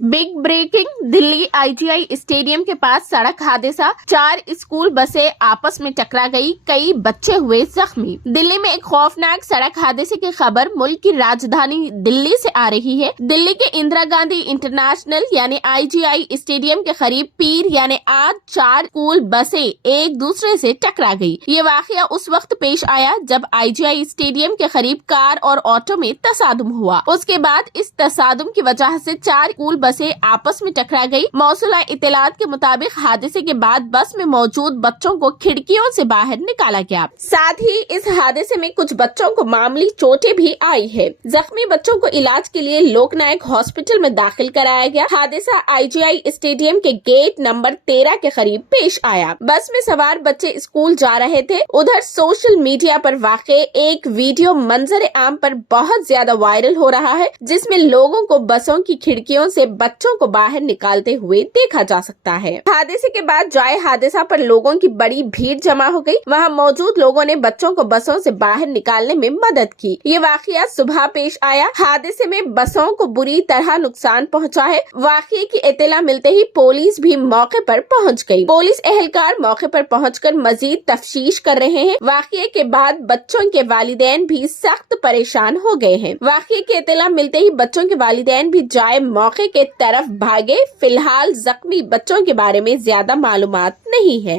Big breaking, Delhi IGI stadium के पास सड़क हादसा, 4 स्कूल बसें आपस में टकरा गई, कई बच्चे हुए जख्मी। दिल्ली में एक खौफनाक सड़क हादसे की खबर मुल्क की राजधानी दिल्ली से आ रही है। दिल्ली के इंदिरा गांधी इंटरनेशनल यानी आईजीआई स्टेडियम के करीब पीर यानी आज 4 स्कूल बसें एक दूसरे से टकरा गई। ये वाकया उस वक्त पेश आया जब आईजीआई स्टेडियम के करीब कार और ऑटो में तसादुम हुआ। उसके बाद इस तसादुम की वजह से 4 स्कूल बसें आपस में टकरा गई। मौसूला इत्तलात के मुताबिक हादसे के बाद बस में मौजूद बच्चों को खिड़कियों से बाहर निकाला गया। साथ ही इस हादसे में कुछ बच्चों को मामूली चोटें भी आई है। जख्मी बच्चों को इलाज के लिए लोकनायक हॉस्पिटल में दाखिल कराया गया। हादसा आईजीआई स्टेडियम के गेट नंबर 13 के करीब पेश आया। बस में सवार बच्चे स्कूल जा रहे थे। उधर सोशल मीडिया पर वाक़े एक वीडियो मंजर आम पर बहुत ज्यादा वायरल हो रहा है, जिसमें लोगों को बसों की खिड़कियों से बच्चों को बाहर निकालते हुए देखा जा सकता है। हादसे के बाद जाए हादसा पर लोगों की बड़ी भीड़ जमा हो गई। वहां मौजूद लोगों ने बच्चों को बसों से बाहर निकालने में मदद की। ये वाकया सुबह पेश आया। हादसे में बसों को बुरी तरह नुकसान पहुंचा है। वाकये की इत्तला मिलते ही पुलिस भी मौके पर पहुंच गई। पुलिस एहलकार मौके पर पहुंचकर मजीद तफ्तीश कर रहे हैं। वाकये के बाद बच्चों के वालिदैन भी सख्त परेशान हो गए हैं। वाकये की इत्तला मिलते ही बच्चों के वालिदैन भी जाए मौके के तरफ भागे। फिलहाल जख्मी बच्चों के बारे में ज्यादा मालूमात नहीं है।